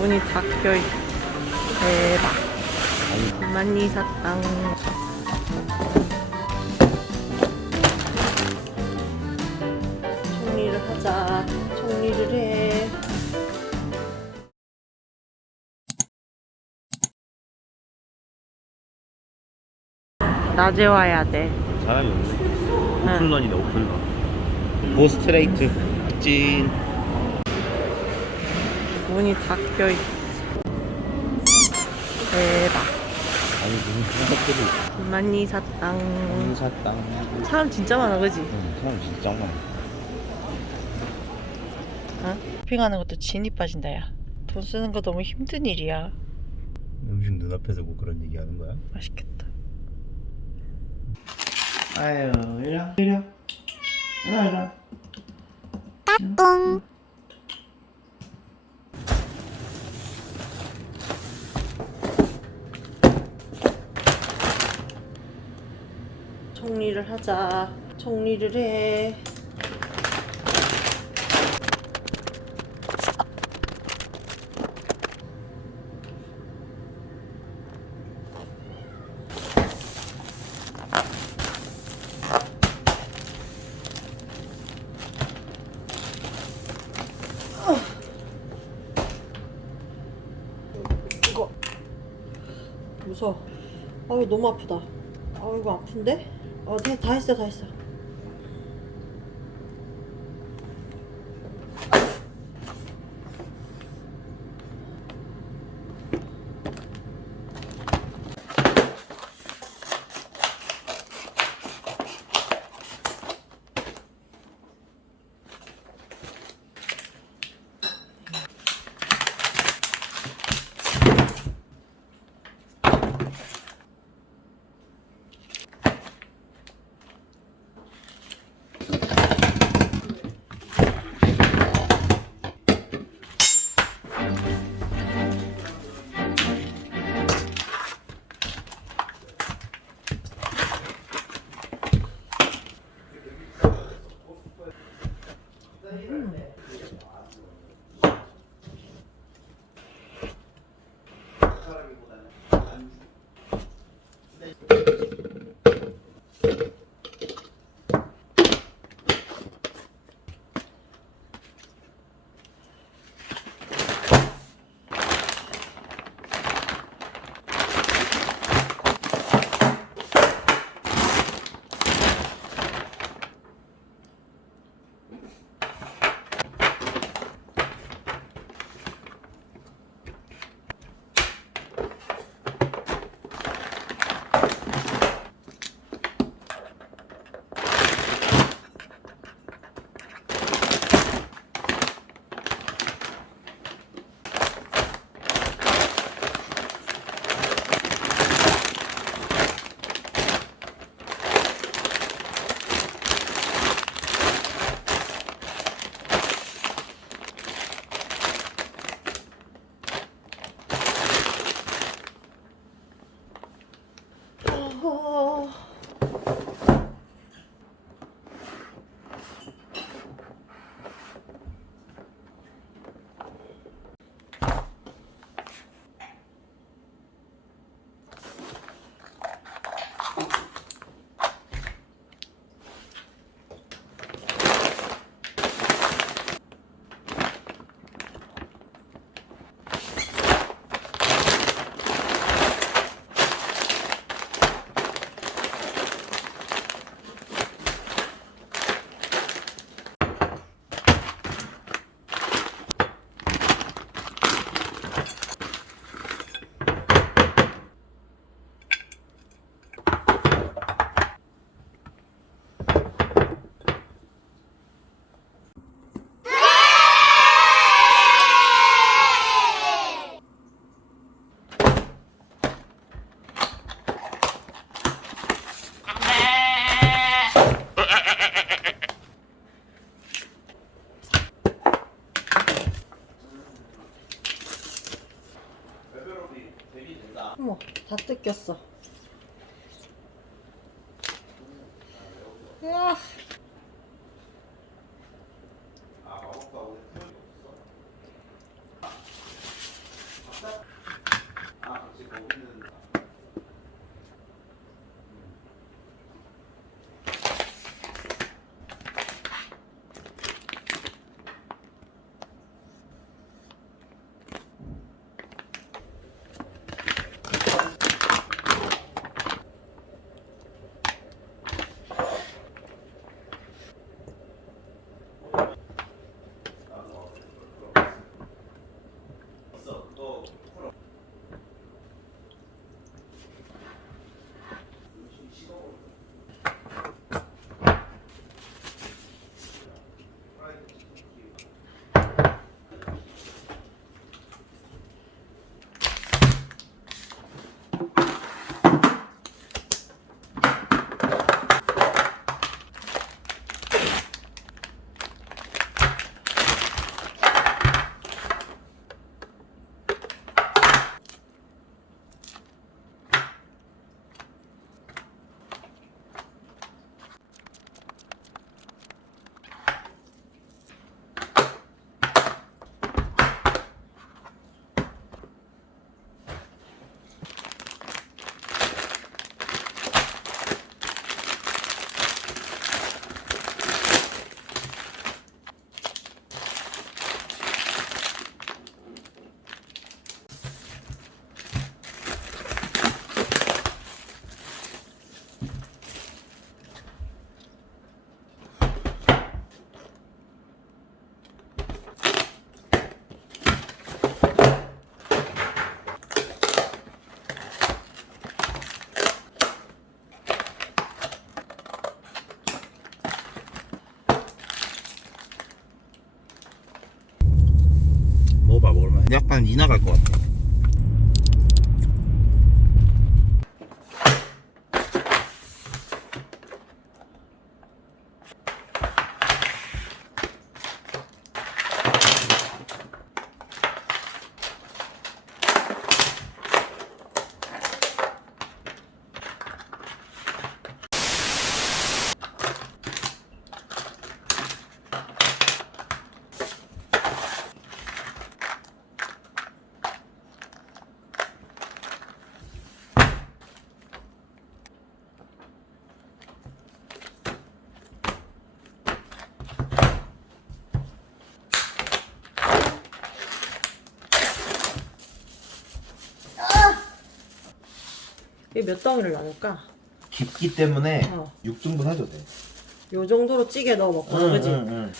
문이 닫혀 있어. 대박. 많이 샀당. 정리를 하자. 정리를 해. 낮에 와야 돼. 사람이 없네. 오픈런이네 오픈런. 고스트레이트 찐. 문이 닫혀 있어. 대박. 아니 무슨 생각들이 많이 샀당. 샀당. 사람 진짜 많아, 그지? 응, 사람 진짜 많아. 어? 쇼핑하는 것도 진이 빠진다, 야. 돈 쓰는 거 너무 힘든 일이야. 음식 눈앞에서 뭐 그런 얘기 하는 거야? 맛있겠다. 아유, 이리 이리 이리 이리. 정리를 하자. 정리를 해. 무서워. 아유 너무 아프다. 아 이거 아픈데? 어, 다, 다 했어, 다 했어. 어... 다 뜯겼어. 야. 난이 나갈 것 같아. 이게 몇 덩이를 나눌까? 깊기 때문에 어. 6등분 해도 돼. 요 정도로 찌개 넣어 먹거든, 그지? 응.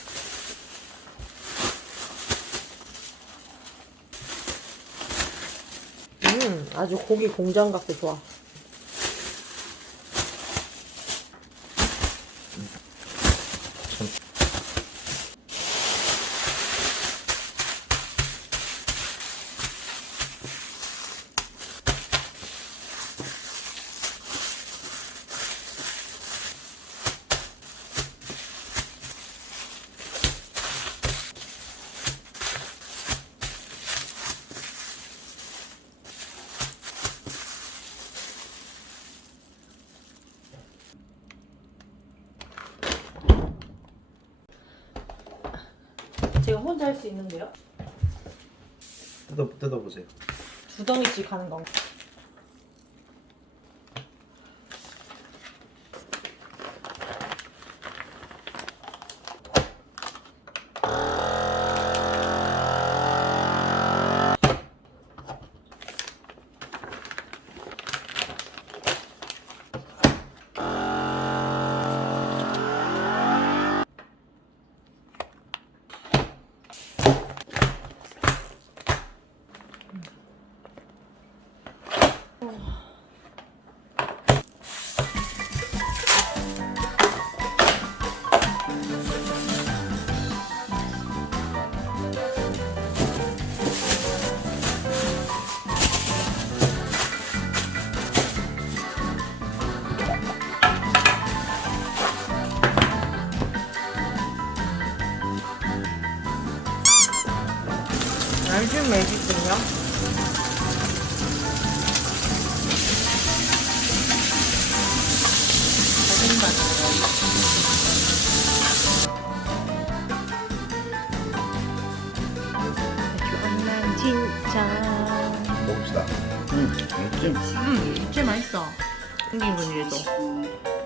음, 아주 고기 공장 같고 좋아. 제가 혼자 할 수 있는데요? 뜯어 뜯어 보세요. 두 덩이씩 하는 건가? 알좀 매기군요. 난 진짜. 먹읍시다. 응. 좀 음, 진짜 맛있어. 생긴 분이라도.